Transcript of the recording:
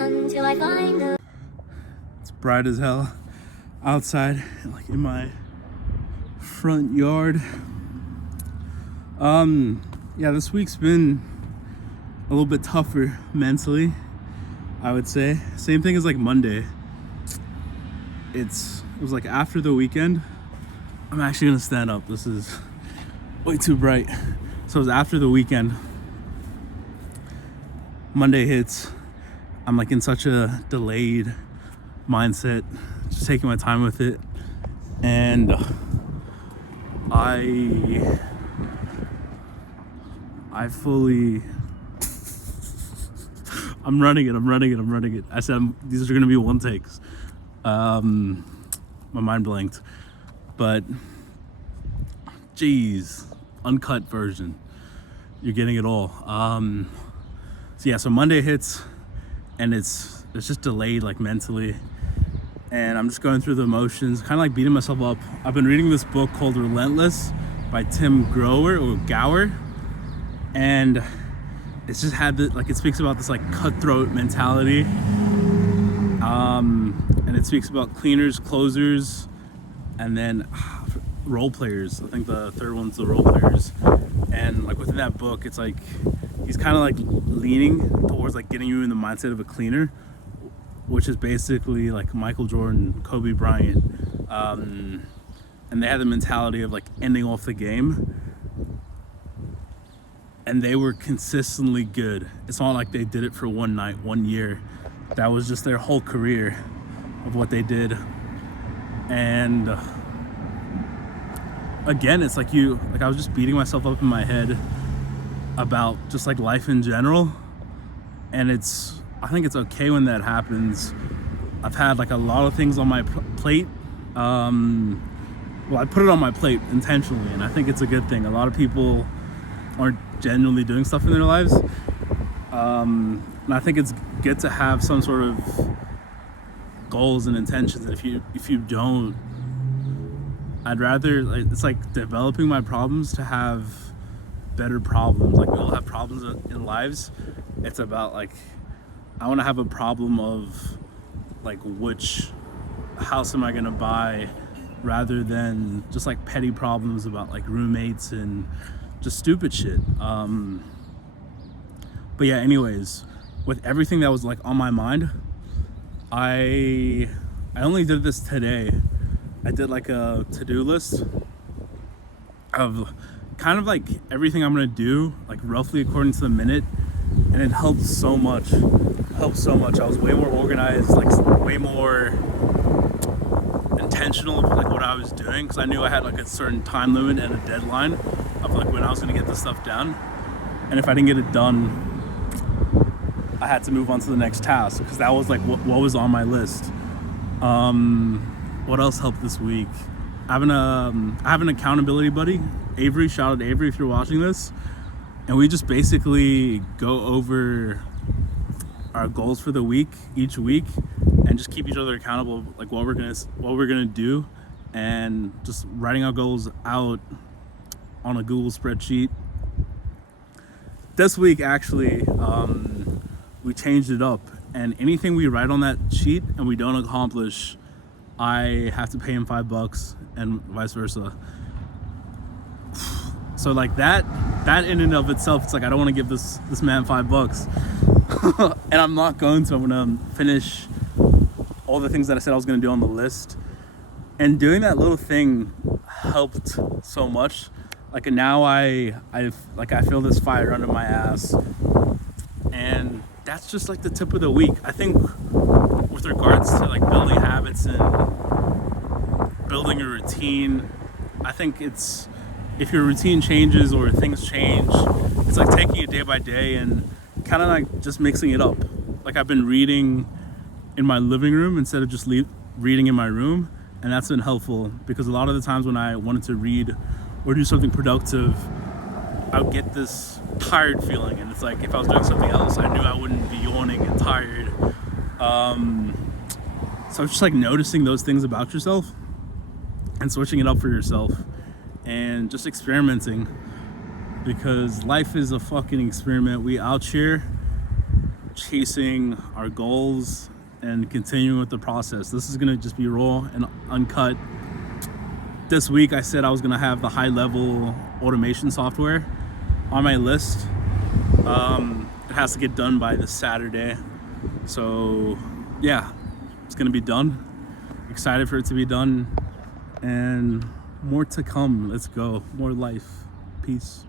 until I find the. It's bright as hell outside, like in my front yard. Yeah, this week's been a little bit tougher mentally, I would say. Same thing as like Monday. It was like after the weekend. I'm actually gonna stand up. This is way too bright. So it was after the weekend. Monday hits. I'm like in such a delayed mindset, just taking my time with it. And I fully, I'm running it. I said, these are gonna be one takes. My mind blanked, but geez, uncut version. You're getting it all. So Monday hits, and it's just delayed, like mentally, and I'm just going through the emotions, kind of like beating myself up. I've been reading this book called Relentless by Tim Gower, and it's just had the, like, it speaks about this like cutthroat mentality, and it speaks about cleaners, closers, and then role players. I think the third one's the role players. And like within that book, it's like he's kind of like leaning towards like getting you in the mindset of a cleaner, which is basically like Michael Jordan, Kobe Bryant, and they had the mentality of like ending off the game, and they were consistently good. It's not like they did it for one night, 1 year. That was just their whole career of what they did. And again, it's like I was just beating myself up in my head about just like life in general, and I think it's okay when that happens. I've had like a lot of things on my plate. I put it on my plate intentionally, and I think it's a good thing. A lot of people aren't genuinely doing stuff in their lives, and I think it's good to have some sort of goals and intentions. And if you don't, I'd rather, like, it's like developing my problems to have better problems. Like, we all have problems in lives. It's about like, I want to have a problem of like, which house am I gonna buy, rather than just like petty problems about like roommates and just stupid shit. But yeah, anyways, with everything that was like on my mind, I only did this today. I did like a to-do list of kind of like everything I'm gonna do, like roughly according to the minute, and it helped so much. I was way more organized, like way more intentional of like what I was doing, because I knew I had like a certain time limit and a deadline of like when I was gonna get this stuff done. And if I didn't get it done, I had to move on to the next task, because that was like what was on my list. What else helped this week? I have an accountability buddy, Avery. Shout out to Avery if you're watching this. And we just basically go over our goals for the week, each week, and just keep each other accountable, like what we're gonna do, and just writing our goals out on a Google spreadsheet. This week, actually, we changed it up, and anything we write on that sheet and we don't accomplish, I have to pay him $5, and vice versa. So like that in and of itself, it's like, I don't want to give this man $5. And I'm not going to. I'm gonna finish all the things that I said I was gonna do on the list. And doing that little thing helped so much. Like now I feel this fire under my ass. And that's just like the tip of the week. I think with regards to like building habits and building a routine, I think it's, if your routine changes or things change, it's like taking it day by day and kind of like just mixing it up. Like I've been reading in my living room instead of just reading in my room, and that's been helpful, because a lot of the times when I wanted to read or do something productive, I would get this tired feeling, and it's like if I was doing something else, I knew I wouldn't be yawning and tired. So it's just like noticing those things about yourself and switching it up for yourself and just experimenting. because life is a fucking experiment. We out here chasing our goals and continuing with the process. This is gonna just be raw and uncut. This week I said I was gonna have the high level automation software on my list. It has to get done by this Saturday. So yeah, it's gonna be done. Excited for it to be done, and more to come. Let's go. More life. Peace.